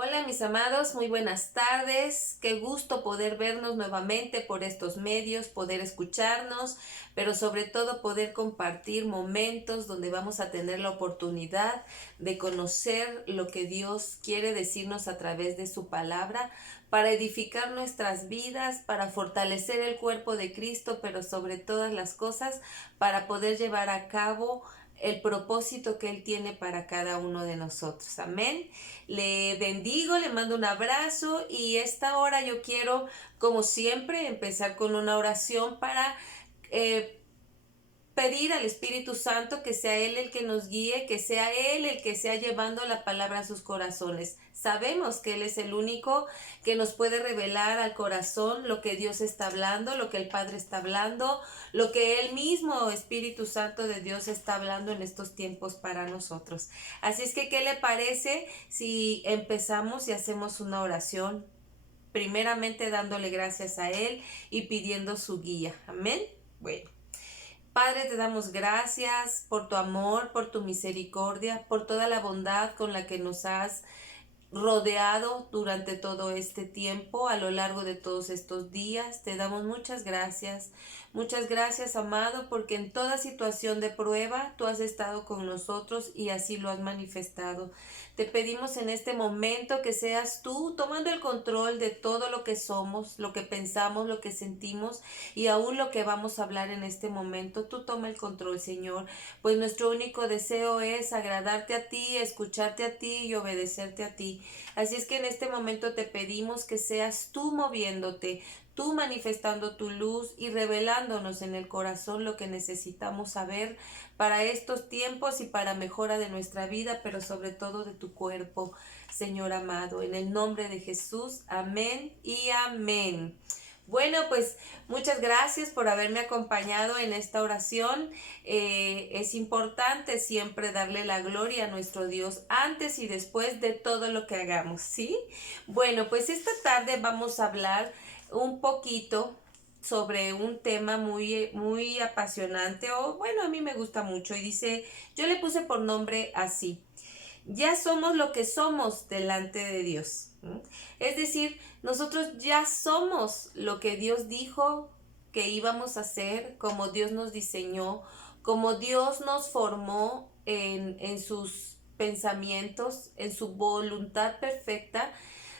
Hola mis amados, muy buenas tardes. Qué gusto poder vernos nuevamente por estos medios, poder escucharnos, pero sobre todo poder compartir momentos donde vamos a tener la oportunidad de conocer lo que Dios quiere decirnos a través de su palabra para edificar nuestras vidas, para fortalecer el cuerpo de Cristo, pero sobre todas las cosas para poder llevar a cabo el propósito que Él tiene para cada uno de nosotros. Amén. Le bendigo, le mando un abrazo y esta hora yo quiero, como siempre, empezar con una oración para eh, pedir al Espíritu Santo que sea Él el que nos guíe, que sea Él el que sea llevando la palabra a sus corazones. Sabemos que Él es el único que nos puede revelar al corazón lo que Dios está hablando, lo que el Padre está hablando, lo que Él mismo, Espíritu Santo de Dios, está hablando en estos tiempos para nosotros. Así es que, ¿qué le parece si empezamos y hacemos una oración? Primeramente dándole gracias a Él y pidiendo su guía. Amén. Bueno. Padre, te damos gracias por tu amor, por tu misericordia, por toda la bondad con la que nos has rodeado durante todo este tiempo, a lo largo de todos estos días. Te damos muchas gracias, amado, porque en toda situación de prueba tú has estado con nosotros y así lo has manifestado. Te pedimos en este momento que seas tú tomando el control de todo lo que somos, lo que pensamos, lo que sentimos y aún lo que vamos a hablar en este momento. Tú toma el control, Señor, pues nuestro único deseo es agradarte a ti, escucharte a ti y obedecerte a ti. Así es que en este momento te pedimos que seas tú moviéndote, tú manifestando tu luz y revelándonos en el corazón lo que necesitamos saber para estos tiempos y para mejora de nuestra vida, pero sobre todo de tu cuerpo, Señor amado. En el nombre de Jesús, amén y amén. Bueno, pues muchas gracias por haberme acompañado en esta oración. Es importante siempre darle la gloria a nuestro Dios antes y después de todo lo que hagamos, ¿sí? Bueno, pues esta tarde vamos a hablar un poquito sobre un tema muy apasionante, o bueno, a mí me gusta mucho y dice, yo le puse por nombre así: ya somos lo que somos delante de Dios. Es decir, nosotros ya somos lo que Dios dijo que íbamos a ser, como Dios nos diseñó, como Dios nos formó en sus pensamientos, en su voluntad perfecta.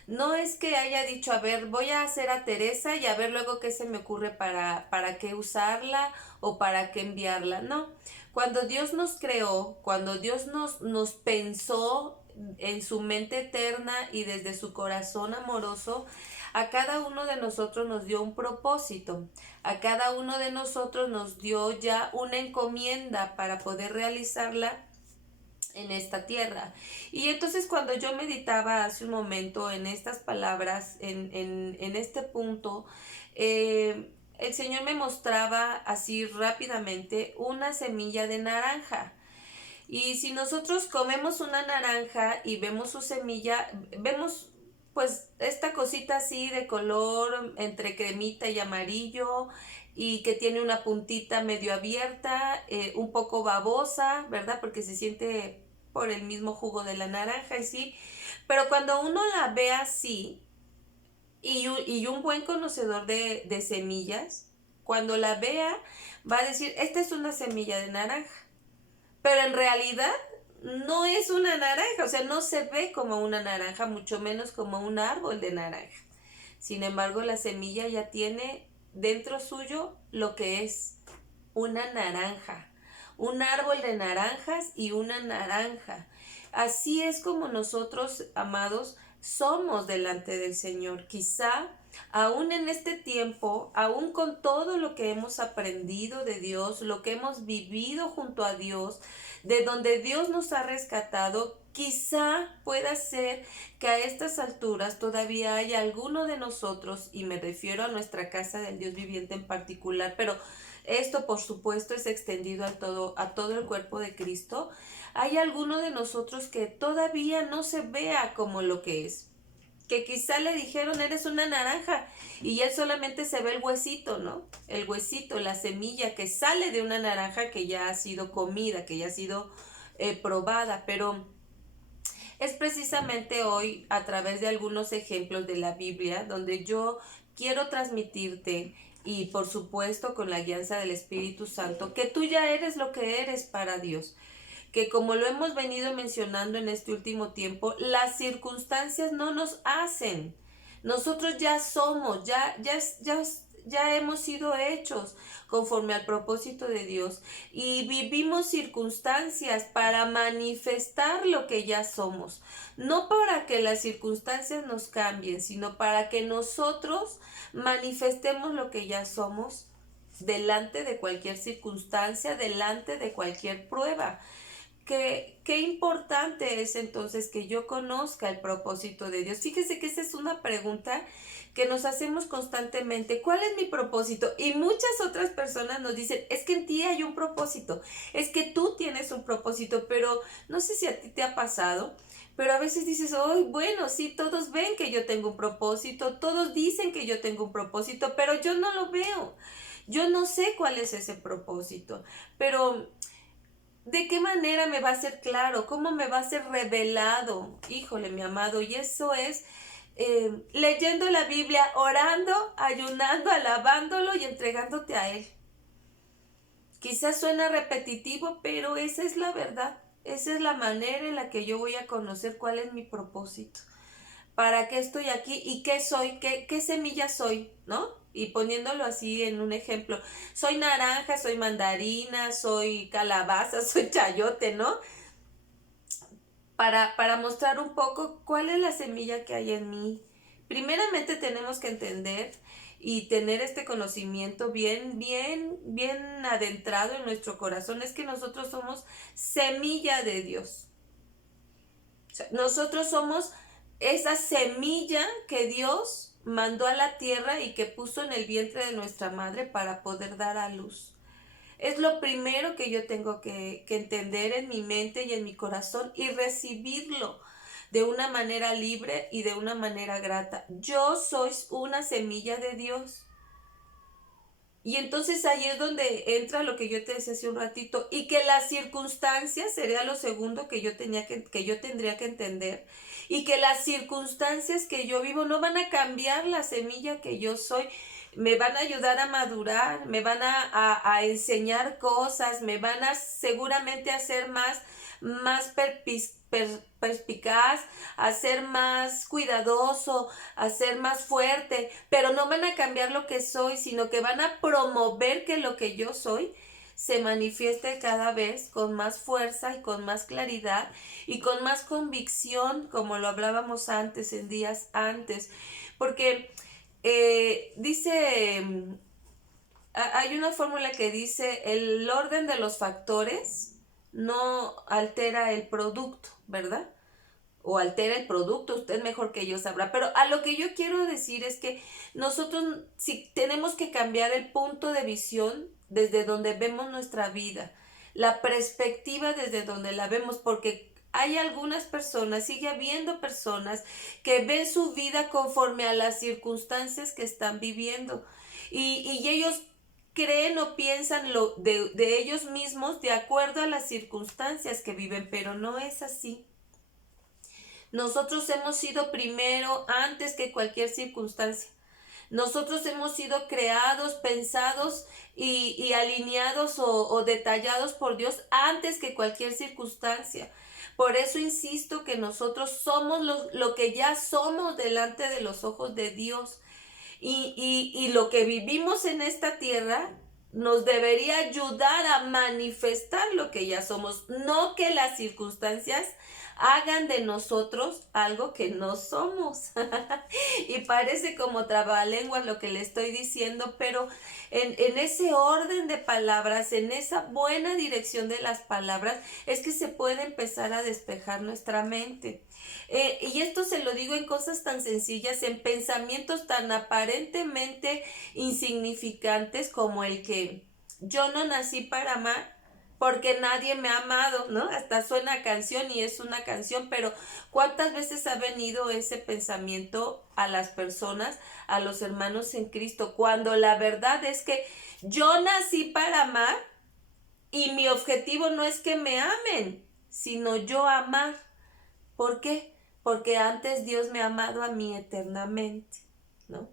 No es que haya dicho, a ver, voy a hacer a Teresa y a ver luego qué se me ocurre para qué usarla o para qué enviarla. No, cuando Dios nos creó, cuando Dios nos pensó en su mente eterna y desde su corazón amoroso, a cada uno de nosotros nos dio un propósito, a cada uno de nosotros nos dio ya una encomienda para poder realizarla en esta tierra. Y entonces cuando yo meditaba hace un momento en estas palabras, en este punto, el Señor me mostraba así rápidamente una semilla de naranja. Y si nosotros comemos una naranja y vemos su semilla, vemos pues esta cosita así de color entre cremita y amarillo y que tiene una puntita medio abierta, un poco babosa, ¿verdad? Porque se siente por el mismo jugo de la naranja y sí. Pero cuando uno la ve así, y un buen conocedor de semillas, cuando la vea, va a decir, esta es una semilla de naranja. Pero en realidad no es una naranja, o sea, no se ve como una naranja, mucho menos como un árbol de naranja. Sin embargo, la semilla ya tiene dentro suyo lo que es una naranja, un árbol de naranjas y una naranja. Así es como nosotros, amados, somos delante del Señor. Quizá aún en este tiempo, aún con todo lo que hemos aprendido de Dios, lo que hemos vivido junto a Dios, de donde Dios nos ha rescatado, quizá pueda ser que a estas alturas todavía haya alguno de nosotros, y me refiero a nuestra casa del Dios viviente en particular, pero esto por supuesto es extendido a todo el cuerpo de Cristo. Hay alguno de nosotros que todavía no se vea como lo que es, que quizá le dijeron eres una naranja y él solamente se ve el huesito, ¿no? El huesito, la semilla que sale de una naranja que ya ha sido comida, que ya ha sido probada, pero es precisamente hoy a través de algunos ejemplos de la Biblia donde yo quiero transmitirte y por supuesto con la guianza del Espíritu Santo que tú ya eres lo que eres para Dios, que como lo hemos venido mencionando en este último tiempo, las circunstancias no nos hacen. Nosotros ya somos, ya hemos sido hechos conforme al propósito de Dios y vivimos circunstancias para manifestar lo que ya somos. No para que las circunstancias nos cambien, sino para que nosotros manifestemos lo que ya somos delante de cualquier circunstancia, delante de cualquier prueba. Qué importante es entonces que yo conozca el propósito de Dios. Fíjese que esa es una pregunta que nos hacemos constantemente. ¿Cuál es mi propósito? Y muchas otras personas nos dicen, es que en ti hay un propósito, es que tú tienes un propósito, pero no sé si a ti te ha pasado, pero a veces dices, oh, bueno, sí, todos ven que yo tengo un propósito, todos dicen que yo tengo un propósito, pero yo no lo veo. Yo no sé cuál es ese propósito, pero ¿de qué manera me va a ser claro? ¿Cómo me va a ser revelado? Híjole, mi amado, y eso es leyendo la Biblia, orando, ayunando, alabándolo y entregándote a Él. Quizás suena repetitivo, pero esa es la verdad. Esa es la manera en la que yo voy a conocer cuál es mi propósito. ¿Para qué estoy aquí y qué soy? ¿Qué semilla soy? ¿No? Y poniéndolo así en un ejemplo, soy naranja, soy mandarina, soy calabaza, soy chayote, ¿no? Para mostrar un poco cuál es la semilla que hay en mí. Primeramente tenemos que entender y tener este conocimiento bien adentrado en nuestro corazón, es que nosotros somos semilla de Dios. O sea, nosotros somos esa semilla que Dios mandó a la tierra y que puso en el vientre de nuestra madre para poder dar a luz. Es lo primero que yo tengo que entender en mi mente y en mi corazón y recibirlo de una manera libre y de una manera grata. Yo soy una semilla de Dios. Y entonces ahí es donde entra lo que yo te decía hace un ratito, y que las circunstancias sería lo segundo que yo tendría que entender, y que las circunstancias que yo vivo no van a cambiar la semilla que yo soy, me van a ayudar a madurar, me van a enseñar cosas, me van a seguramente hacer más perspicaz, a ser más cuidadoso, a ser más fuerte, pero no van a cambiar lo que soy, sino que van a promover que lo que yo soy se manifieste cada vez con más fuerza y con más claridad y con más convicción, como lo hablábamos antes, en días antes, porque hay una fórmula que dice, el orden de los factores no altera el producto, ¿verdad? O altera el producto, usted mejor que yo sabrá. Pero a lo que yo quiero decir es que nosotros sí tenemos que cambiar el punto de visión desde donde vemos nuestra vida, la perspectiva desde donde la vemos, porque hay algunas personas, sigue habiendo personas que ven su vida conforme a las circunstancias que están viviendo y ellos creen o piensan de ellos mismos de acuerdo a las circunstancias que viven, pero no es así. Nosotros hemos sido primero antes que cualquier circunstancia. Nosotros hemos sido creados, pensados y alineados o detallados por Dios antes que cualquier circunstancia. Por eso insisto que nosotros somos lo que ya somos delante de los ojos de Dios. Y lo que vivimos en esta tierra nos debería ayudar a manifestar lo que ya somos, no que las circunstancias hagan de nosotros algo que no somos. Y parece como trabalenguas lo que le estoy diciendo, pero en ese orden de palabras, en esa buena dirección de las palabras, es que se puede empezar a despejar nuestra mente. Y esto se lo digo en cosas tan sencillas, en pensamientos tan aparentemente insignificantes como el que yo no nací para amar porque nadie me ha amado, ¿no? Hasta suena canción y es una canción, pero ¿cuántas veces ha venido ese pensamiento a las personas, a los hermanos en Cristo, cuando la verdad es que yo nací para amar y mi objetivo no es que me amen, sino yo amar? ¿Por qué? Porque antes Dios me ha amado a mí eternamente, ¿no?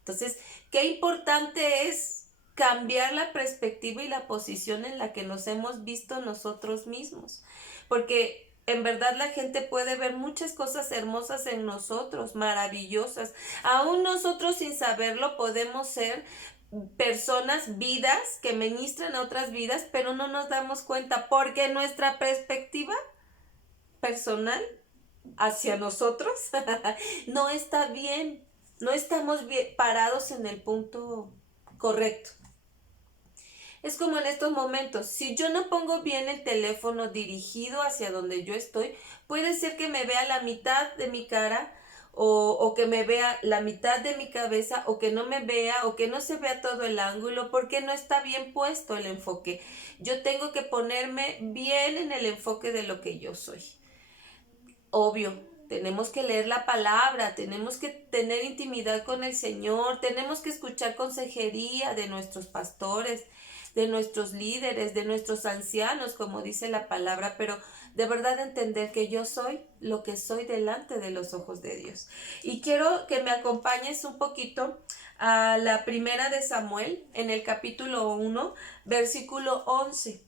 Entonces, qué importante es cambiar la perspectiva y la posición en la que nos hemos visto nosotros mismos, porque en verdad la gente puede ver muchas cosas hermosas en nosotros, maravillosas. Aún nosotros sin saberlo podemos ser personas, vidas que ministran a otras vidas, pero no nos damos cuenta porque nuestra perspectiva personal hacia nosotros no está bien, no estamos bien parados en el punto correcto. Es como en estos momentos, si yo no pongo bien el teléfono dirigido hacia donde yo estoy, puede ser que me vea la mitad de mi cara o que me vea la mitad de mi cabeza o que no me vea o que no se vea todo el ángulo porque no está bien puesto el enfoque. Yo tengo que ponerme bien en el enfoque de lo que yo soy. Obvio, tenemos que leer la palabra, tenemos que tener intimidad con el Señor, tenemos que escuchar consejería de nuestros pastores, de nuestros líderes, de nuestros ancianos, como dice la palabra, pero de verdad entender que yo soy lo que soy delante de los ojos de Dios. Y quiero que me acompañes un poquito a la primera de Samuel, en el capítulo 1, versículo 11.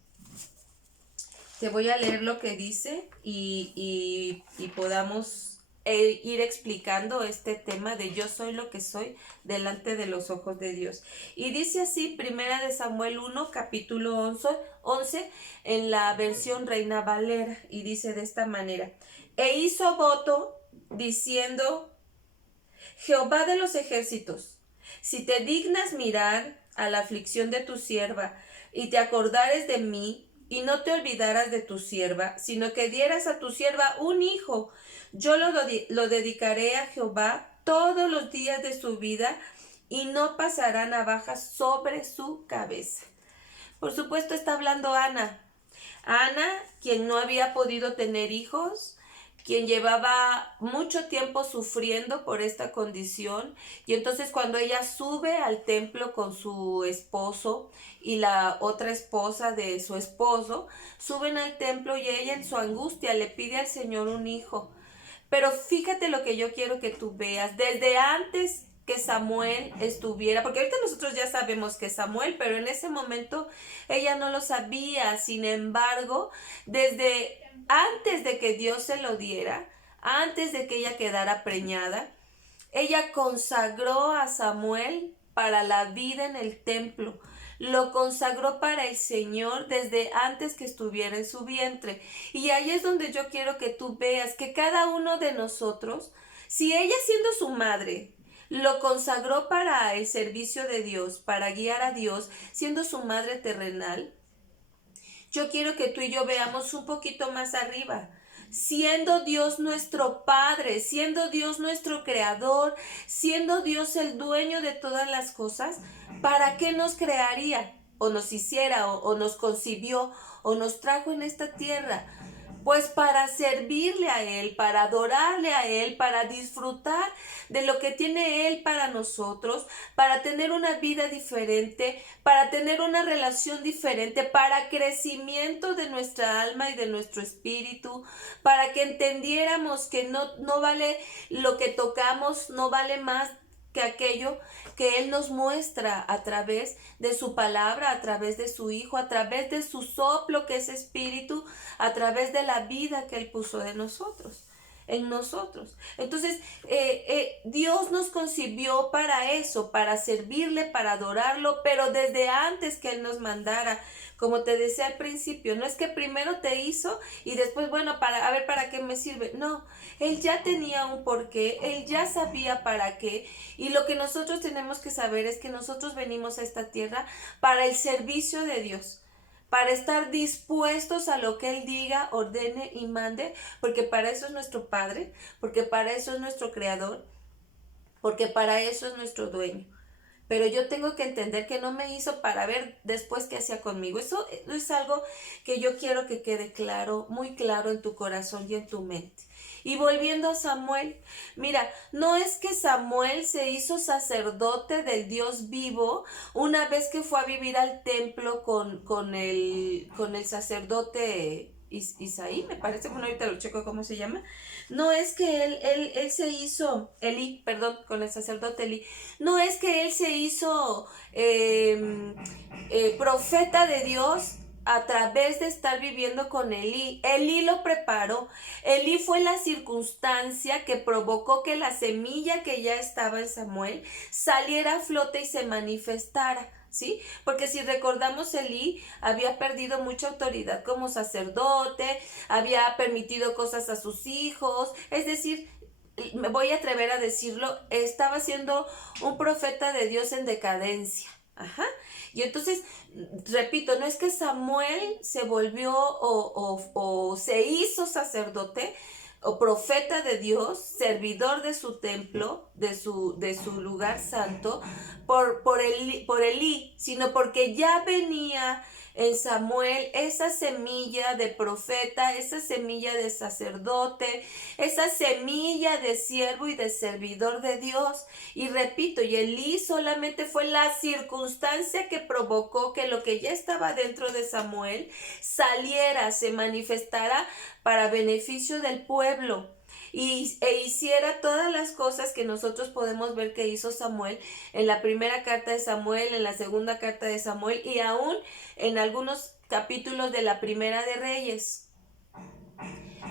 Te voy a leer lo que dice y podamos ir explicando este tema de yo soy lo que soy delante de los ojos de Dios. Y dice así, primera de Samuel 1, capítulo 11 en la versión Reina Valera, y dice de esta manera: e hizo voto diciendo: Jehová de los ejércitos, si te dignas mirar a la aflicción de tu sierva y te acordares de mí, y no te olvidaras de tu sierva, sino que dieras a tu sierva un hijo, yo lo dedicaré a Jehová todos los días de su vida, y no pasará navaja sobre su cabeza. Por supuesto está hablando Ana. Ana, quien no había podido tener hijos, quien llevaba mucho tiempo sufriendo por esta condición, y entonces cuando ella sube al templo con su esposo y la otra esposa de su esposo, suben al templo y ella en su angustia le pide al Señor un hijo. Pero fíjate lo que yo quiero que tú veas, desde antes que Samuel estuviera, porque ahorita nosotros ya sabemos que Samuel, pero en ese momento ella no lo sabía. Sin embargo, desde antes de que Dios se lo diera, antes de que ella quedara preñada, ella consagró a Samuel para la vida en el templo. Lo consagró para el Señor desde antes que estuviera en su vientre. Y ahí es donde yo quiero que tú veas que cada uno de nosotros, si ella siendo su madre, lo consagró para el servicio de Dios, para guiar a Dios, siendo su madre terrenal, yo quiero que tú y yo veamos un poquito más arriba. Siendo Dios nuestro Padre, siendo Dios nuestro Creador, siendo Dios el dueño de todas las cosas, ¿para qué nos crearía? O nos hiciera, o nos concibió, o nos trajo en esta tierra. Pues para servirle a Él, para adorarle a Él, para disfrutar de lo que tiene Él para nosotros, para tener una vida diferente, para tener una relación diferente, para crecimiento de nuestra alma y de nuestro espíritu, para que entendiéramos que no vale lo que tocamos, no vale más que aquello que Él nos muestra a través de su palabra, a través de su Hijo, a través de su soplo que es espíritu, a través de la vida que Él puso de nosotros, en nosotros. Entonces, Dios nos concibió para eso, para servirle, para adorarlo, pero desde antes que Él nos mandara. Como te decía al principio, no es que primero te hizo y después, bueno, a ver para qué me sirve. No, Él ya tenía un porqué, Él ya sabía para qué. Y lo que nosotros tenemos que saber es que nosotros venimos a esta tierra para el servicio de Dios, para estar dispuestos a lo que Él diga, ordene y mande, porque para eso es nuestro Padre, porque para eso es nuestro Creador, porque para eso es nuestro dueño. Pero yo tengo que entender que no me hizo para ver después qué hacía conmigo. Eso es algo que yo quiero que quede claro, muy claro en tu corazón y en tu mente. Y volviendo a Samuel, mira, no es que Samuel se hizo sacerdote del Dios vivo una vez que fue a vivir al templo con el sacerdote Isaí, me parece, bueno, ahorita lo checo cómo se llama. No es que él se hizo, Elí, perdón, con el sacerdote Elí, no es que él se hizo profeta de Dios a través de estar viviendo con Elí. Elí lo preparó. Elí fue la circunstancia que provocó que la semilla que ya estaba en Samuel saliera a flote y se manifestara. ¿Sí? Porque si recordamos, Elí había perdido mucha autoridad como sacerdote, había permitido cosas a sus hijos, es decir, me voy a atrever a decirlo, estaba siendo un profeta de Dios en decadencia. Ajá. Y entonces, repito, no es que Samuel se volvió o se hizo sacerdote o profeta de Dios, servidor de su templo, de su lugar santo, por Elí, sino porque ya venía en Samuel esa semilla de profeta, esa semilla de sacerdote, esa semilla de siervo y de servidor de Dios. Y repito, y Elí solamente fue la circunstancia que provocó que lo que ya estaba dentro de Samuel saliera, se manifestara para beneficio del pueblo. E hiciera todas las cosas que nosotros podemos ver que hizo Samuel en la primera carta de Samuel, en la segunda carta de Samuel y aún en algunos capítulos de la primera de Reyes.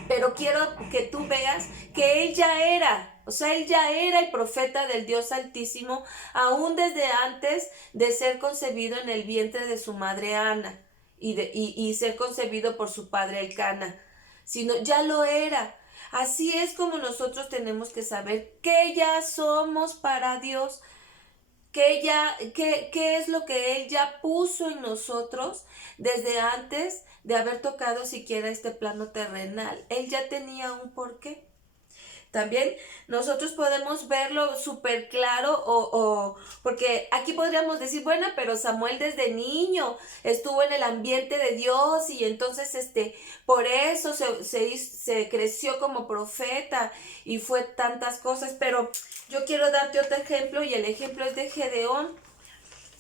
Pero quiero que tú veas que él ya era, o sea, él ya era el profeta del Dios Altísimo, aún desde antes de ser concebido en el vientre de su madre Ana y ser concebido por su padre Elcana, sino ya lo era. Así es como nosotros tenemos que saber que ya somos para Dios, qué es lo que Él ya puso en nosotros desde antes de haber tocado siquiera este plano terrenal. Él ya tenía un porqué. También nosotros podemos verlo súper claro porque aquí podríamos decir, bueno, pero Samuel desde niño estuvo en el ambiente de Dios y entonces por eso se creció como profeta y fue tantas cosas, pero yo quiero darte otro ejemplo y el ejemplo es de Gedeón.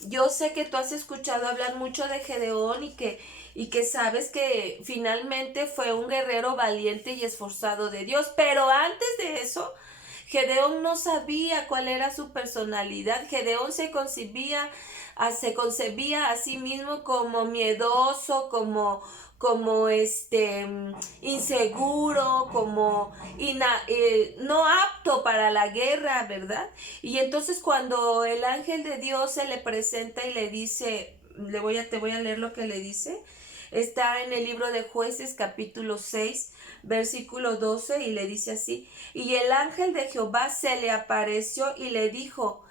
Yo sé que tú has escuchado hablar mucho de Gedeón y que sabes que finalmente fue un guerrero valiente y esforzado de Dios, pero antes de eso, Gedeón no sabía cuál era su personalidad. Gedeón se concebía a sí mismo como miedoso, como inseguro, como no apto para la guerra, ¿verdad? Y entonces cuando el ángel de Dios se le presenta y le dice, te voy a leer lo que le dice, está en el libro de Jueces capítulo 6, versículo 12 y le dice así, y el ángel de Jehová se le apareció y le dijo,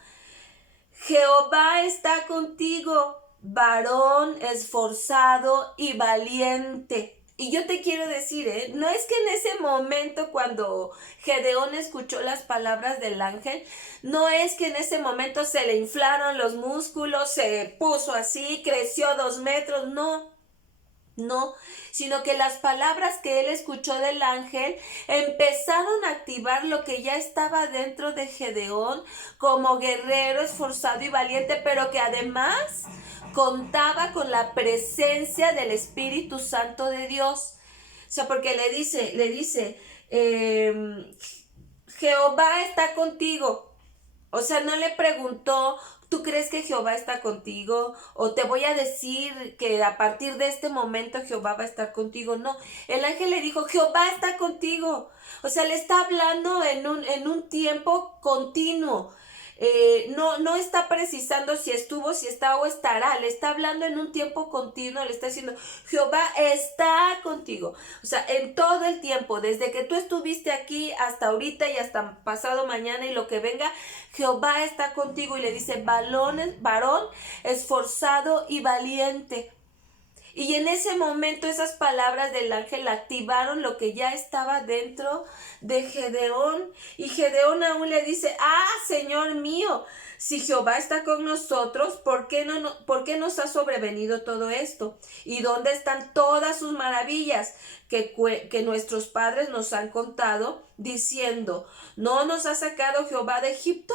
Jehová está contigo, varón esforzado y valiente. Y yo te quiero decir, no es que en ese momento cuando Gedeón escuchó las palabras del ángel, no es que en ese momento se le inflaron los músculos, se puso así, creció 2 metros, no, sino que las palabras que él escuchó del ángel empezaron a activar lo que ya estaba dentro de Gedeón como guerrero esforzado y valiente, pero que además contaba con la presencia del Espíritu Santo de Dios. O sea, porque le dice, Jehová está contigo. O sea, no le preguntó, ¿tú crees que Jehová está contigo? O te voy a decir que a partir de este momento Jehová va a estar contigo. No, el ángel le dijo, Jehová está contigo. O sea, le está hablando en un tiempo continuo. No está precisando si estuvo, si está o estará, le está hablando en un tiempo continuo, le está diciendo, Jehová está contigo, o sea, en todo el tiempo, desde que tú estuviste aquí hasta ahorita y hasta pasado mañana y lo que venga, Jehová está contigo y le dice, varón esforzado y valiente. Y en ese momento esas palabras del ángel activaron lo que ya estaba dentro de Gedeón. Y Gedeón aún le dice, Señor mío, si Jehová está con nosotros, ¿por qué nos ha sobrevenido todo esto? ¿Y dónde están todas sus maravillas que nuestros padres nos han contado, diciendo, ¿no nos ha sacado Jehová de Egipto?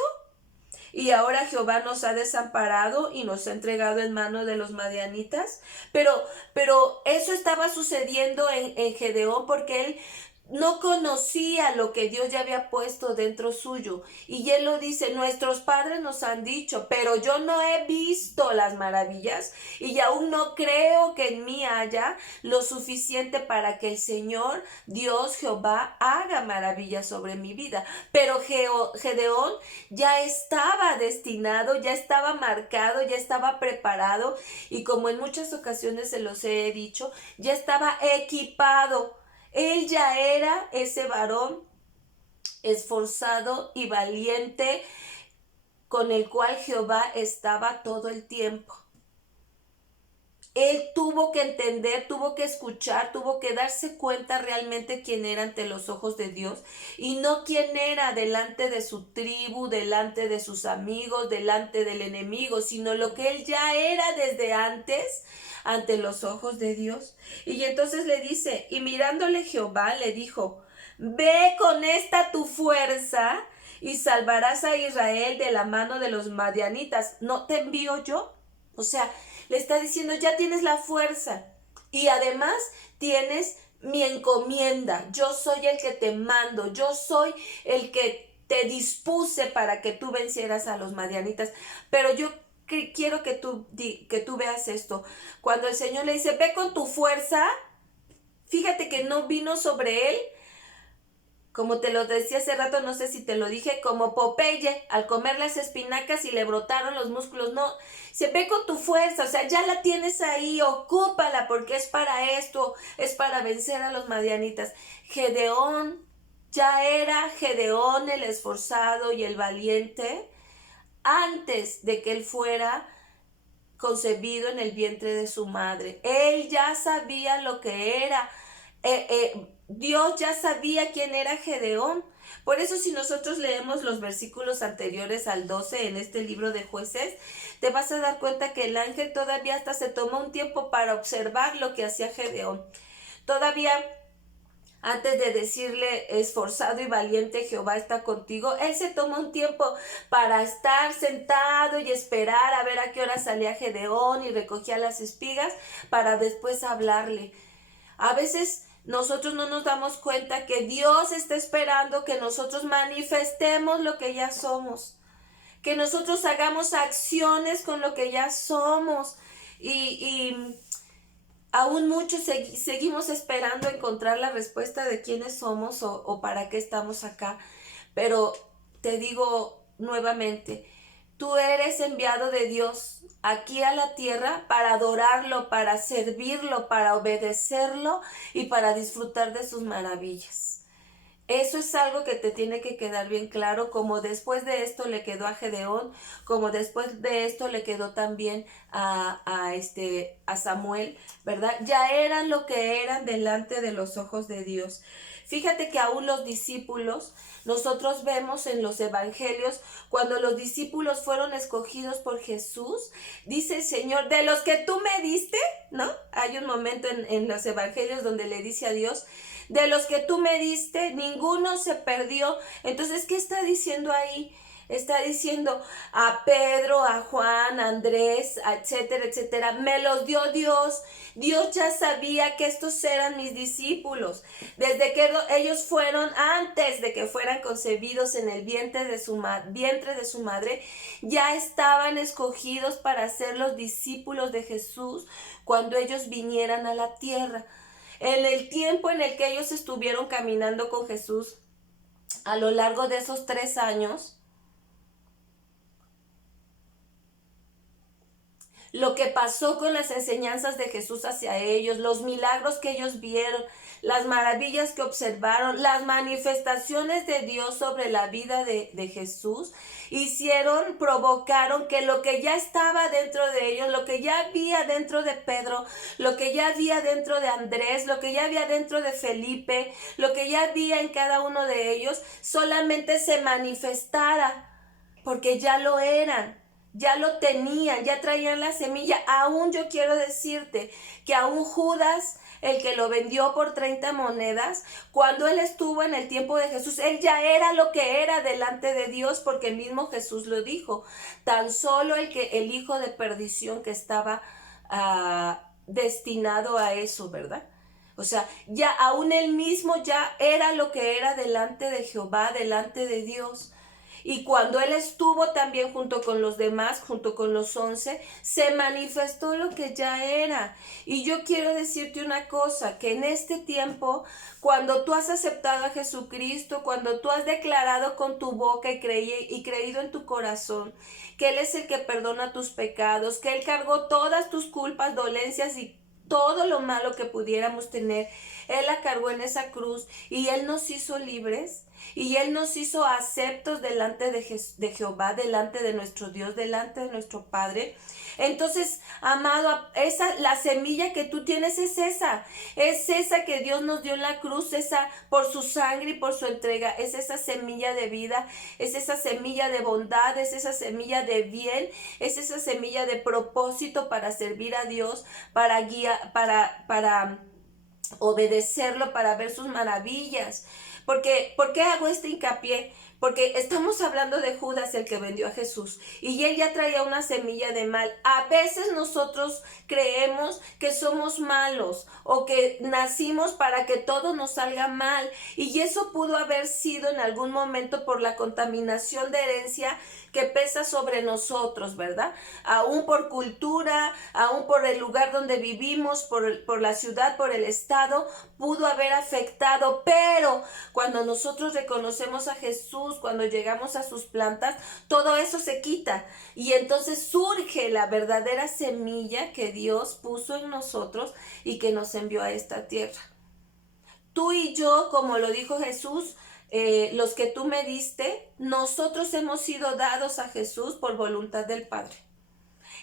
y ahora Jehová nos ha desamparado y nos ha entregado en manos de los madianitas. Pero eso estaba sucediendo en Gedeón porque él no conocía lo que Dios ya había puesto dentro suyo. Y él lo dice, nuestros padres nos han dicho, pero yo no he visto las maravillas y aún no creo que en mí haya lo suficiente para que el Señor, Dios Jehová, haga maravillas sobre mi vida. Pero Gedeón ya estaba destinado, ya estaba marcado, ya estaba preparado y como en muchas ocasiones se los he dicho, ya estaba equipado. Él ya era ese varón esforzado y valiente con el cual Jehová estaba todo el tiempo. Él tuvo que entender, tuvo que escuchar, tuvo que darse cuenta realmente quién era ante los ojos de Dios y no quién era delante de su tribu, delante de sus amigos, delante del enemigo, sino lo que él ya era desde antes ante los ojos de Dios. Y entonces le dice, y mirándole Jehová le dijo, ve con esta tu fuerza y salvarás a Israel de la mano de los madianitas. ¿No te envío yo? O sea, le está diciendo, ya tienes la fuerza y además tienes mi encomienda. Yo soy el que te mando, yo soy el que te dispuse para que tú vencieras a los madianitas. Pero yo quiero que tú veas esto. Cuando el Señor le dice, ve con tu fuerza, fíjate que no vino sobre él, como te lo decía hace rato, no sé si te lo dije, como Popeye, al comer las espinacas y le brotaron los músculos. No, se ve con tu fuerza, o sea, ya la tienes ahí, ocúpala, porque es para esto, es para vencer a los madianitas. Gedeón, ya era Gedeón el esforzado y el valiente, antes de que él fuera concebido en el vientre de su madre. Él ya sabía lo que era. Dios ya sabía quién era Gedeón. Por eso si nosotros leemos los versículos anteriores al 12 en este libro de Jueces, te vas a dar cuenta que el ángel todavía hasta se tomó un tiempo para observar lo que hacía Gedeón. Todavía antes de decirle, esforzado y valiente, Jehová está contigo, él se tomó un tiempo para estar sentado y esperar a ver a qué hora salía Gedeón y recogía las espigas para después hablarle. A veces nosotros no nos damos cuenta que Dios está esperando que nosotros manifestemos lo que ya somos, que nosotros hagamos acciones con lo que ya somos y aún muchos seguimos esperando encontrar la respuesta de quiénes somos o para qué estamos acá. Pero te digo nuevamente, tú eres enviado de Dios aquí a la tierra para adorarlo, para servirlo, para obedecerlo y para disfrutar de sus maravillas. Eso es algo que te tiene que quedar bien claro, como después de esto le quedó a Gedeón, como después de esto le quedó también a Samuel, ¿verdad? Ya eran lo que eran delante de los ojos de Dios. Fíjate que aún los discípulos, nosotros vemos en los evangelios, cuando los discípulos fueron escogidos por Jesús, dice el Señor, de los que tú me diste, ¿no? Hay un momento en los evangelios donde le dice a Dios, de los que tú me diste, ninguno se perdió. Entonces, ¿qué está diciendo ahí? Está diciendo a Pedro, a Juan, a Andrés, etcétera, etcétera. Me los dio Dios. Dios ya sabía que estos eran mis discípulos. Desde que ellos fueron, antes de que fueran concebidos en el vientre de su madre, ya estaban escogidos para ser los discípulos de Jesús cuando ellos vinieran a la tierra. En el tiempo en el que ellos estuvieron caminando con Jesús, a lo largo de esos 3 años, lo que pasó con las enseñanzas de Jesús hacia ellos, los milagros que ellos vieron, las maravillas que observaron, las manifestaciones de Dios sobre la vida de Jesús, provocaron que lo que ya estaba dentro de ellos, lo que ya había dentro de Pedro, lo que ya había dentro de Andrés, lo que ya había dentro de Felipe, lo que ya había en cada uno de ellos, solamente se manifestara, porque ya lo eran. Ya lo tenían, ya traían la semilla. Aún yo quiero decirte que aún Judas, el que lo vendió por 30 monedas, cuando él estuvo en el tiempo de Jesús, él ya era lo que era delante de Dios, porque el mismo Jesús lo dijo. Tan solo el hijo de perdición que estaba destinado a eso, ¿verdad? O sea, ya aún él mismo ya era lo que era delante de Jehová, delante de Dios. Y cuando él estuvo también junto con los demás, junto con los 11, se manifestó lo que ya era. Y yo quiero decirte una cosa, que en este tiempo, cuando tú has aceptado a Jesucristo, cuando tú has declarado con tu boca y creído en tu corazón que Él es el que perdona tus pecados, que Él cargó todas tus culpas, dolencias y todo lo malo que pudiéramos tener, Él la cargó en esa cruz y Él nos hizo libres. Y Él nos hizo aceptos delante de Jehová, delante de nuestro Dios, delante de nuestro Padre. Entonces, amado, la semilla que tú tienes es esa que Dios nos dio en la cruz, esa por su sangre y por su entrega, es esa semilla de vida, es esa semilla de bondad, es esa semilla de bien, es esa semilla de propósito para servir a Dios, para guiar, para obedecerlo, para ver sus maravillas. ¿Por qué hago este hincapié? Porque estamos hablando de Judas, el que vendió a Jesús, y él ya traía una semilla de mal. A veces nosotros creemos que somos malos o que nacimos para que todo nos salga mal, y eso pudo haber sido en algún momento por la contaminación de herencia que pesa sobre nosotros, ¿verdad? Aún por cultura, aún por el lugar donde vivimos, por la ciudad, por el estado, pudo haber afectado, pero cuando nosotros reconocemos a Jesús, cuando llegamos a sus plantas, todo eso se quita y entonces surge la verdadera semilla que Dios puso en nosotros y que nos envió a esta tierra. Tú y yo, como lo dijo Jesús, los que tú me diste, nosotros hemos sido dados a Jesús por voluntad del Padre.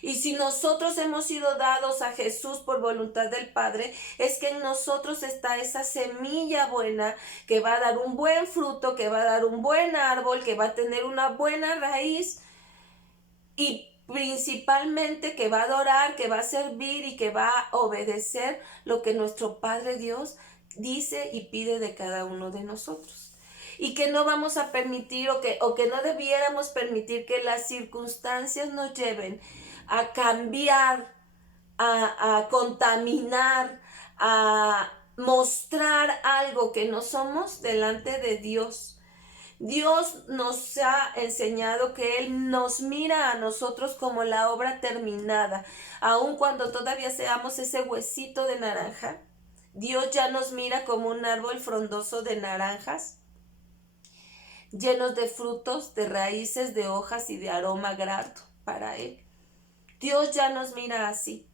Y si nosotros hemos sido dados a Jesús por voluntad del Padre, es que en nosotros está esa semilla buena que va a dar un buen fruto, que va a dar un buen árbol, que va a tener una buena raíz y principalmente que va a adorar, que va a servir y que va a obedecer lo que nuestro Padre Dios dice y pide de cada uno de nosotros. Y que no vamos a permitir o que no debiéramos permitir que las circunstancias nos lleven a cambiar, a contaminar, a mostrar algo que no somos delante de Dios. Dios nos ha enseñado que Él nos mira a nosotros como la obra terminada, aun cuando todavía seamos ese huesito de naranja. Dios ya nos mira como un árbol frondoso de naranjas, llenos de frutos, de raíces, de hojas y de aroma grato para Él. Dios ya nos mira así.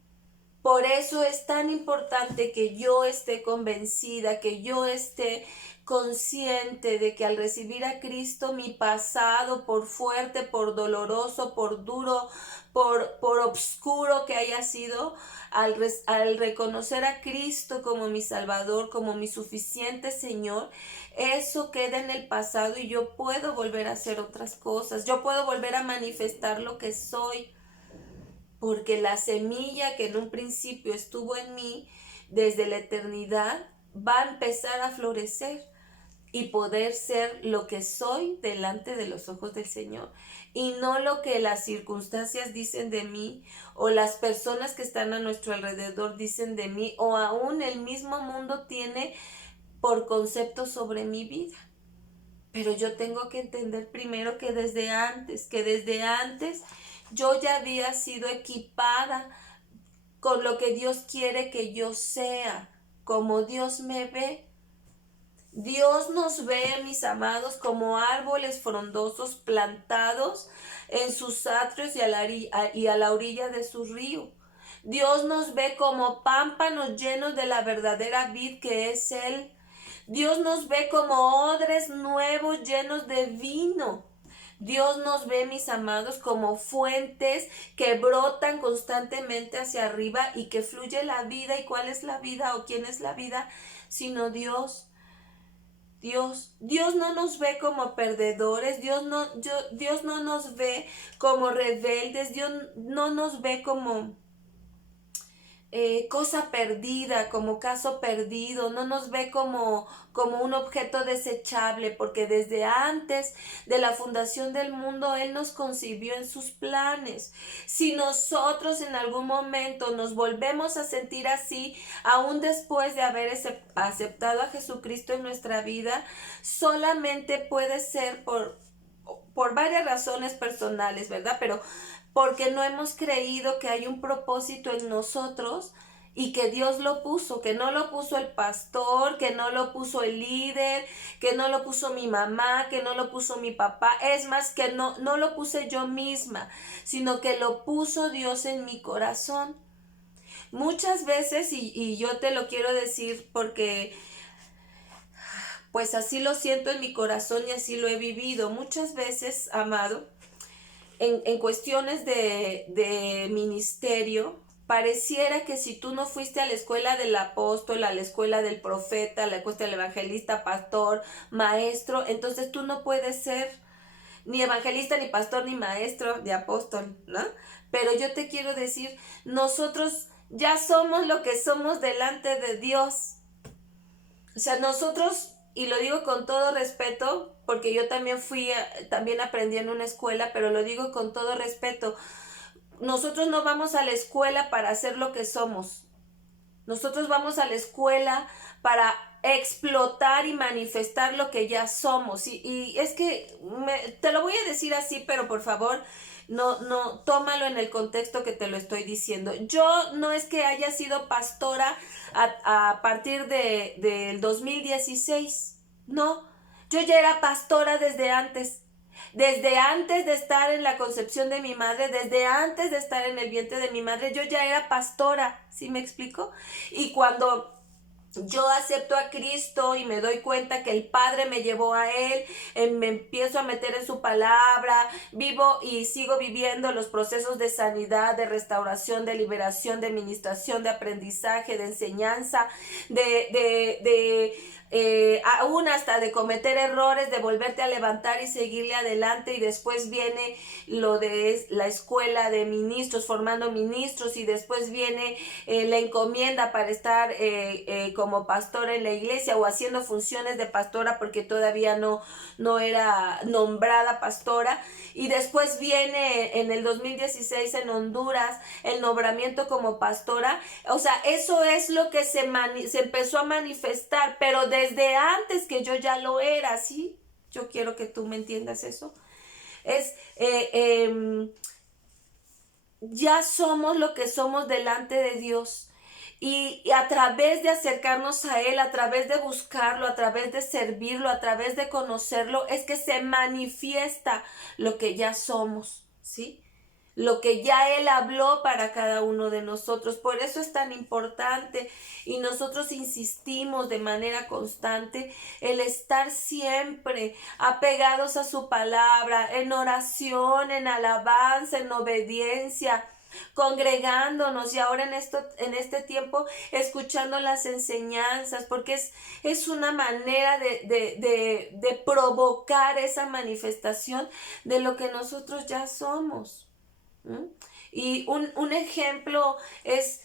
Por eso es tan importante que yo esté convencida, que yo esté consciente de que al recibir a Cristo mi pasado, por fuerte, por doloroso, por duro, por obscuro que haya sido, al reconocer a Cristo como mi Salvador, como mi suficiente Señor, eso queda en el pasado y yo puedo volver a hacer otras cosas, yo puedo volver a manifestar lo que soy. Porque la semilla que en un principio estuvo en mí desde la eternidad va a empezar a florecer y poder ser lo que soy delante de los ojos del Señor y no lo que las circunstancias dicen de mí o las personas que están a nuestro alrededor dicen de mí o aún el mismo mundo tiene por concepto sobre mi vida. Pero yo tengo que entender primero que desde antes yo ya había sido equipada con lo que Dios quiere que yo sea, como Dios me ve. Dios nos ve, mis amados, como árboles frondosos plantados en sus atrios y a la orilla de su río. Dios nos ve como pámpanos llenos de la verdadera vid que es Él. Dios nos ve como odres nuevos llenos de vino. Dios nos ve, mis amados, como fuentes que brotan constantemente hacia arriba y que fluye la vida. ¿Y cuál es la vida o quién es la vida? Sino Dios. Dios no nos ve como perdedores, Dios no nos ve como rebeldes, Dios no nos ve como cosa perdida, como caso perdido, no nos ve como un objeto desechable, porque desde antes de la fundación del mundo Él nos concibió en sus planes. Si nosotros en algún momento nos volvemos a sentir así, aún después de haber aceptado a Jesucristo en nuestra vida, solamente puede ser por varias razones personales, ¿verdad? Pero porque no hemos creído que hay un propósito en nosotros y que Dios lo puso, que no lo puso el pastor, que no lo puso el líder, que no lo puso mi mamá, que no lo puso mi papá, es más, que no lo puse yo misma, sino que lo puso Dios en mi corazón. Muchas veces, y yo te lo quiero decir porque pues así lo siento en mi corazón y así lo he vivido, muchas veces, amado, en cuestiones de ministerio, pareciera que si tú no fuiste a la escuela del apóstol, a la escuela del profeta, a la escuela del evangelista, pastor, maestro, entonces tú no puedes ser ni evangelista, ni pastor, ni maestro, ni apóstol, ¿no? Pero yo te quiero decir, nosotros ya somos lo que somos delante de Dios. O sea, nosotros, y lo digo con todo respeto, porque yo también también aprendí en una escuela, pero lo digo con todo respeto, nosotros no vamos a la escuela para hacer lo que somos. Nosotros vamos a la escuela para explotar y manifestar lo que ya somos. Y es que te lo voy a decir así, pero por favor, no, tómalo en el contexto que te lo estoy diciendo. Yo no es que haya sido pastora a partir del 2016, no, yo ya era pastora desde antes. Desde antes de estar en la concepción de mi madre, desde antes de estar en el vientre de mi madre, yo ya era pastora, ¿sí me explico? Y cuando yo acepto a Cristo y me doy cuenta que el Padre me llevó a Él, me empiezo a meter en su palabra, vivo y sigo viviendo los procesos de sanidad, de restauración, de liberación, de administración, de aprendizaje, de enseñanza, aún hasta de cometer errores, de volverte a levantar y seguirle adelante, y después viene lo de la escuela de ministros, formando ministros, y después viene la encomienda para estar como pastora en la iglesia o haciendo funciones de pastora porque todavía no era nombrada pastora, y después viene en el 2016 en Honduras el nombramiento como pastora. O sea, eso es lo que se empezó a manifestar, pero desde antes que yo ya lo era, ¿sí? Yo quiero que tú me entiendas eso. Es, ya somos lo que somos delante de Dios. Y a través de acercarnos a Él, a través de buscarlo, a través de servirlo, a través de conocerlo, es que se manifiesta lo que ya somos, ¿sí? Lo que ya Él habló para cada uno de nosotros. Por eso es tan importante, y nosotros insistimos de manera constante el estar siempre apegados a su palabra, en oración, en alabanza, en obediencia, congregándonos, y ahora en este tiempo escuchando las enseñanzas, porque es una manera de provocar esa manifestación de lo que nosotros ya somos. ¿Mm? Y un ejemplo es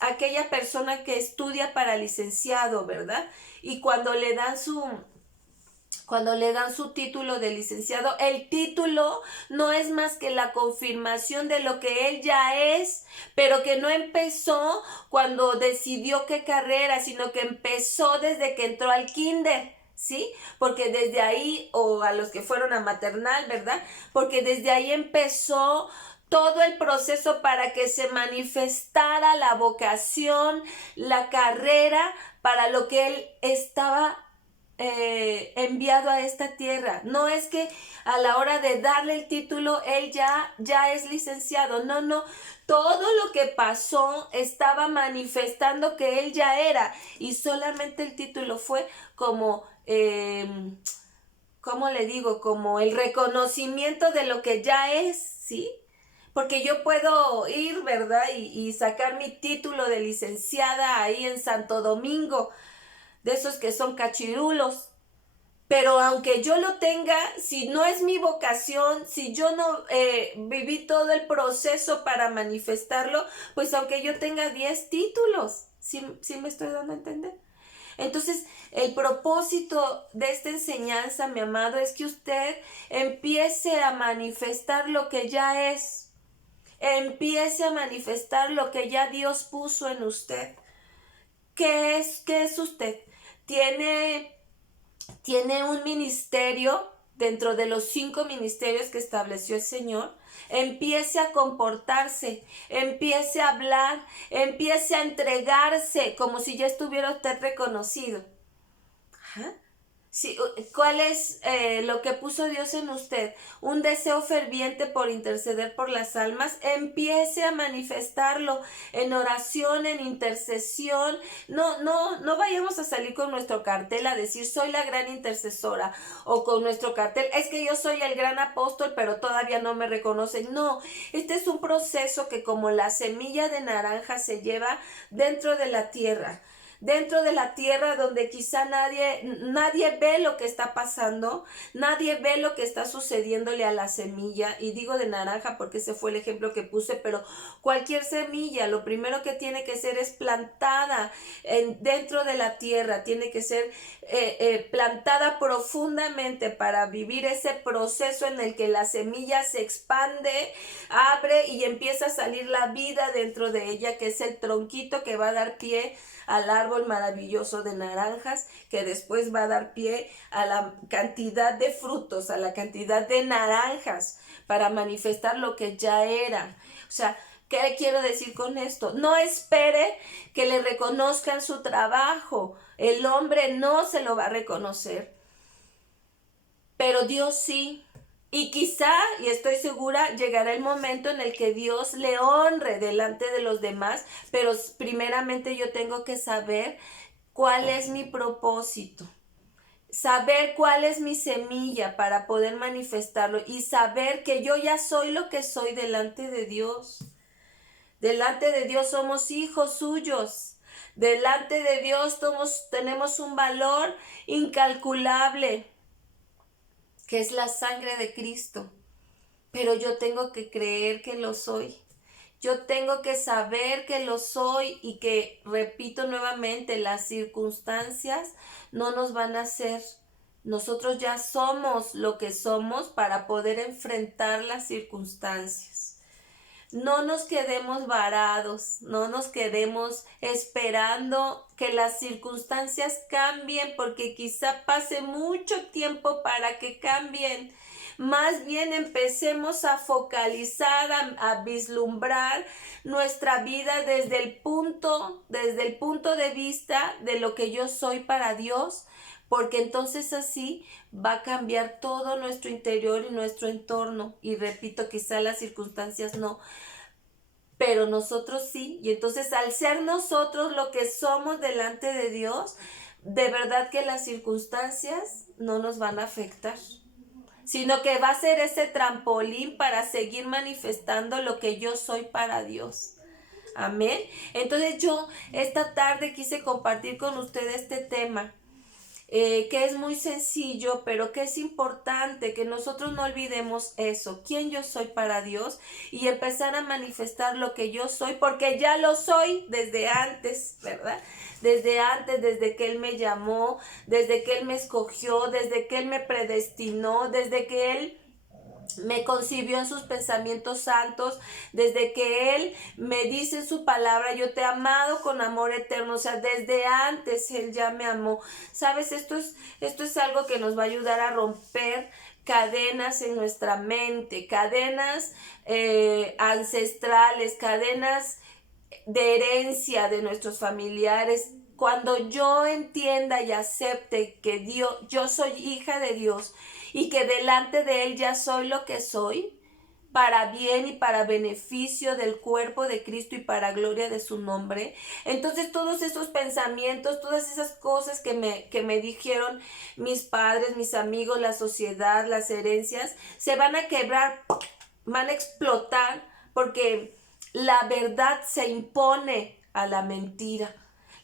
aquella persona que estudia para licenciado, ¿verdad? Y cuando le dan su título de licenciado, el título no es más que la confirmación de lo que él ya es, pero que no empezó cuando decidió qué carrera, sino que empezó desde que entró al kinder, ¿sí? Porque desde ahí, o a los que fueron a maternal, ¿verdad? Porque desde ahí empezó todo el proceso para que se manifestara la vocación, la carrera para lo que él estaba enviado a esta tierra. No es que a la hora de darle el título él ya es licenciado, no, todo lo que pasó estaba manifestando que él ya era, y solamente el título fue como ¿cómo le digo? Como el reconocimiento de lo que ya es, ¿sí? Porque yo puedo ir, ¿verdad? Y sacar mi título de licenciada ahí en Santo Domingo, de esos que son cachirulos, Pero aunque yo lo tenga, si no es mi vocación, si yo no viví todo el proceso para manifestarlo, pues aunque yo tenga 10 títulos, ¿sí me estoy dando a entender? Entonces, el propósito de esta enseñanza, mi amado, es que usted empiece a manifestar lo que ya es. Empiece a manifestar lo que ya Dios puso en usted. ¿Qué es? ¿Qué es usted? Tiene un ministerio dentro de los 5 ministerios que estableció el Señor. Empiece a comportarse, empiece a hablar, empiece a entregarse como si ya estuviera usted reconocido. Ajá. Sí, ¿cuál es lo que puso Dios en usted? Un deseo ferviente por interceder por las almas. Empiece a manifestarlo en oración, en intercesión. No vayamos a salir con nuestro cartel a decir soy la gran intercesora, o con nuestro cartel es que yo soy el gran apóstol, pero todavía no me reconocen. No, este es un proceso que como la semilla de naranja se lleva dentro de la tierra. Dentro de la tierra donde quizá nadie ve lo que está pasando, nadie ve lo que está sucediéndole a la semilla, y digo de naranja porque ese fue el ejemplo que puse, pero cualquier semilla, lo primero que tiene que ser es plantada dentro de la tierra, tiene que ser plantada profundamente para vivir ese proceso en el que la semilla se expande, abre y empieza a salir la vida dentro de ella, que es el tronquito que va a dar pie al árbol maravilloso de naranjas, que después va a dar pie a la cantidad de frutos, a la cantidad de naranjas, para manifestar lo que ya era. O sea, ¿qué quiero decir con esto? No espere que le reconozcan su trabajo. El hombre no se lo va a reconocer, pero Dios sí. Y quizá, y estoy segura, llegará el momento en el que Dios le honre delante de los demás, pero primeramente yo tengo que saber cuál es mi propósito, saber cuál es mi semilla para poder manifestarlo, y saber que yo ya soy lo que soy delante de Dios. Delante de Dios somos hijos suyos. Delante de Dios tenemos un valor incalculable, que es la sangre de Cristo. Pero yo tengo que creer que lo soy. Yo tengo que saber que lo soy, y que, repito nuevamente, las circunstancias no nos van a hacer. Nosotros ya somos lo que somos para poder enfrentar las circunstancias. No nos quedemos varados, no nos quedemos esperando que las circunstancias cambien, porque quizá pase mucho tiempo para que cambien. Más bien empecemos a focalizar, a vislumbrar nuestra vida desde el punto de vista de lo que yo soy para Dios, porque entonces así va a cambiar todo nuestro interior y nuestro entorno. Y repito, quizá las circunstancias no, pero nosotros sí. Y entonces, al ser nosotros lo que somos delante de Dios, de verdad que las circunstancias no nos van a afectar, sino que va a ser ese trampolín para seguir manifestando lo que yo soy para Dios. Amén. Entonces yo esta tarde quise compartir con ustedes este tema, que es muy sencillo, pero que es importante que nosotros no olvidemos eso, quién yo soy para Dios, y empezar a manifestar lo que yo soy, porque ya lo soy desde antes, ¿verdad? Desde antes, desde que Él me llamó, desde que Él me escogió, desde que Él me predestinó, desde que Él me concibió en sus pensamientos santos, desde que Él me dice en su palabra, yo te he amado con amor eterno. O sea, desde antes Él ya me amó. ¿Sabes? Esto es algo que nos va a ayudar a romper cadenas en nuestra mente, cadenas ancestrales, cadenas de herencia de nuestros familiares. Cuando yo entienda y acepte que yo soy hija de Dios, y que delante de Él ya soy lo que soy, para bien y para beneficio del cuerpo de Cristo y para gloria de su nombre, entonces todos esos pensamientos, todas esas cosas que me dijeron mis padres, mis amigos, la sociedad, las herencias, se van a quebrar, van a explotar, porque la verdad se impone a la mentira.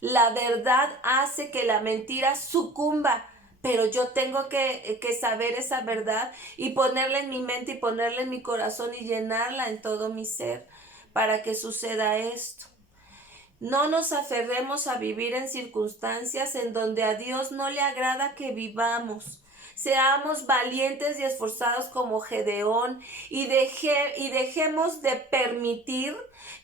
La verdad hace que la mentira sucumba, pero yo tengo que saber esa verdad y ponerla en mi mente y ponerla en mi corazón y llenarla en todo mi ser para que suceda esto. No nos aferremos a vivir en circunstancias en donde a Dios no le agrada que vivamos. Seamos valientes y esforzados como Gedeón y dejemos de permitir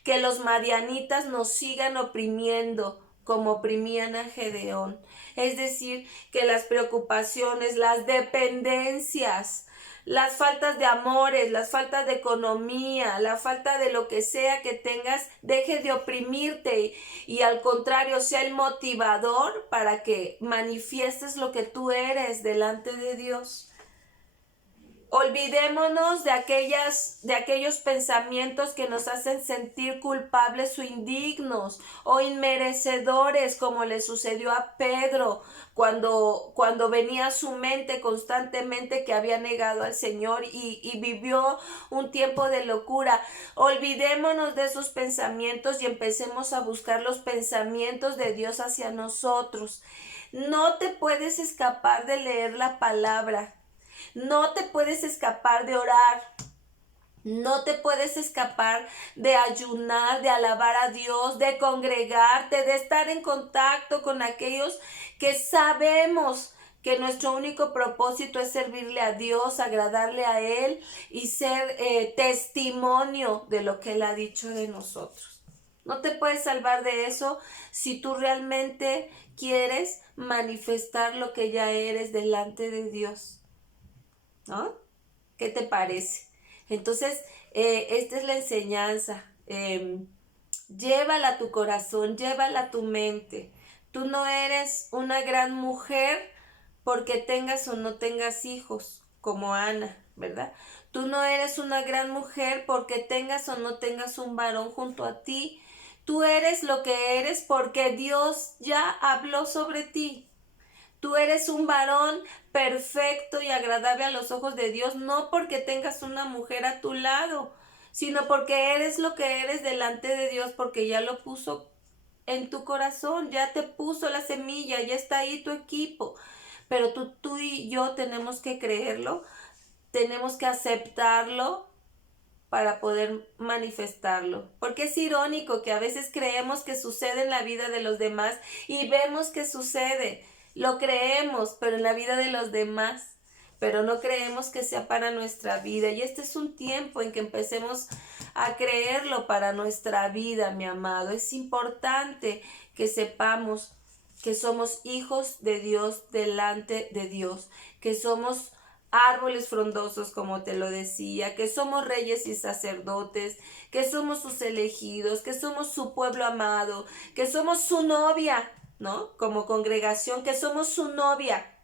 que los madianitas nos sigan oprimiendo como oprimían a Gedeón. Es decir, que las preocupaciones, las dependencias, las faltas de amores, las faltas de economía, la falta de lo que sea que tengas, deje de oprimirte y al contrario sea el motivador para que manifiestes lo que tú eres delante de Dios. Olvidémonos de aquellos pensamientos que nos hacen sentir culpables o indignos o inmerecedores, como le sucedió a Pedro cuando venía a su mente constantemente que había negado al Señor y vivió un tiempo de locura. Olvidémonos de esos pensamientos y empecemos a buscar los pensamientos de Dios hacia nosotros. No te puedes escapar de leer la palabra. No te puedes escapar de orar. No te puedes escapar de ayunar, de alabar a Dios, de congregarte, de estar en contacto con aquellos que sabemos que nuestro único propósito es servirle a Dios, agradarle a Él y ser testimonio de lo que Él ha dicho de nosotros. No te puedes salvar de eso si tú realmente quieres manifestar lo que ya eres delante de Dios. ¿No? ¿Qué te parece? Entonces, esta es la enseñanza. Llévala a tu corazón, llévala a tu mente. Tú no eres una gran mujer porque tengas o no tengas hijos, como Ana, ¿verdad? Tú no eres una gran mujer porque tengas o no tengas un varón junto a ti. Tú eres lo que eres porque Dios ya habló sobre ti. Tú eres un varón perfecto y agradable a los ojos de Dios, no porque tengas una mujer a tu lado, sino porque eres lo que eres delante de Dios, porque ya lo puso en tu corazón, ya te puso la semilla, ya está ahí tu equipo. Pero tú y yo tenemos que creerlo, tenemos que aceptarlo para poder manifestarlo. Porque es irónico que a veces creemos que sucede en la vida de los demás y vemos que sucede. Lo creemos, pero en la vida de los demás, pero no creemos que sea para nuestra vida. Y este es un tiempo en que empecemos a creerlo para nuestra vida, mi amado. Es importante que sepamos que somos hijos de Dios delante de Dios, que somos árboles frondosos, como te lo decía, que somos reyes y sacerdotes, que somos sus elegidos, que somos su pueblo amado, que somos su novia, ¿no? Como congregación, que somos su novia,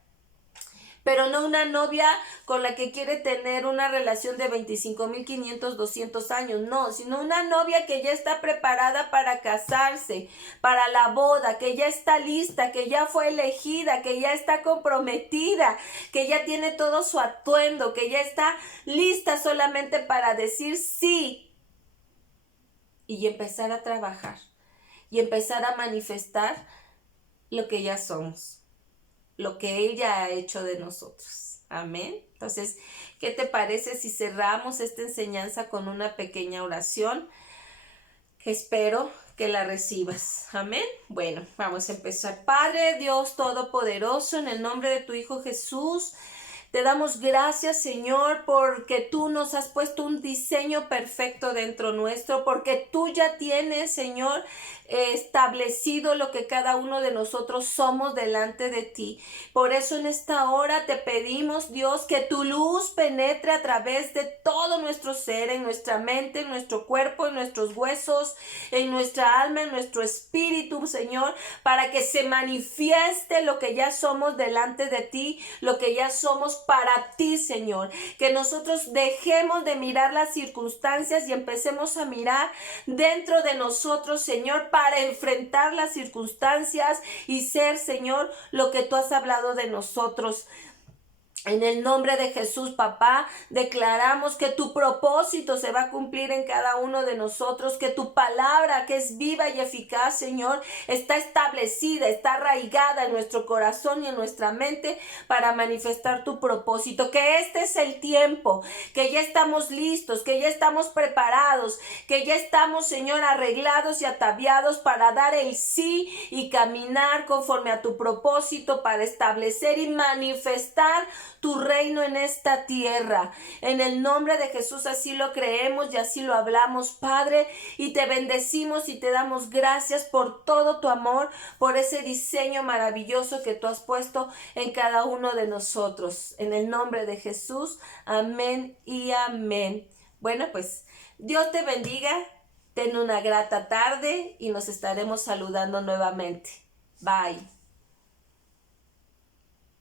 pero no una novia con la que quiere tener una relación de 25,500, 200 años, no, sino una novia que ya está preparada para casarse, para la boda, que ya está lista, que ya fue elegida, que ya está comprometida, que ya tiene todo su atuendo, que ya está lista solamente para decir sí y empezar a trabajar y empezar a manifestar lo que ya somos, lo que ella ha hecho de nosotros. Amén. Entonces, ¿qué te parece si cerramos esta enseñanza con una pequeña oración? Espero que la recibas. Amén. Bueno, vamos a empezar. Padre Dios Todopoderoso, en el nombre de tu Hijo Jesús, te damos gracias, Señor, porque tú nos has puesto un diseño perfecto dentro nuestro, porque tú ya tienes, Señor, establecido lo que cada uno de nosotros somos delante de ti. Por eso en esta hora te pedimos, Dios, que tu luz penetre a través de todo nuestro ser, en nuestra mente, en nuestro cuerpo, en nuestros huesos, en nuestra alma, en nuestro espíritu, Señor, para que se manifieste lo que ya somos delante de ti, lo que ya somos para ti, Señor. Que nosotros dejemos de mirar las circunstancias y empecemos a mirar dentro de nosotros, Señor, para enfrentar las circunstancias y ser, Señor, lo que tú has hablado de nosotros. En el nombre de Jesús, papá, declaramos que tu propósito se va a cumplir en cada uno de nosotros, que tu palabra, que es viva y eficaz, Señor, está establecida, está arraigada en nuestro corazón y en nuestra mente para manifestar tu propósito, que este es el tiempo, que ya estamos listos, que ya estamos preparados, que ya estamos, Señor, arreglados y ataviados para dar el sí y caminar conforme a tu propósito, para establecer y manifestar tu reino en esta tierra. En el nombre de Jesús así lo creemos y así lo hablamos, Padre, y te bendecimos y te damos gracias por todo tu amor, por ese diseño maravilloso que tú has puesto en cada uno de nosotros. En el nombre de Jesús, amén y amén. Bueno, pues Dios te bendiga, ten una grata tarde y nos estaremos saludando nuevamente. Bye.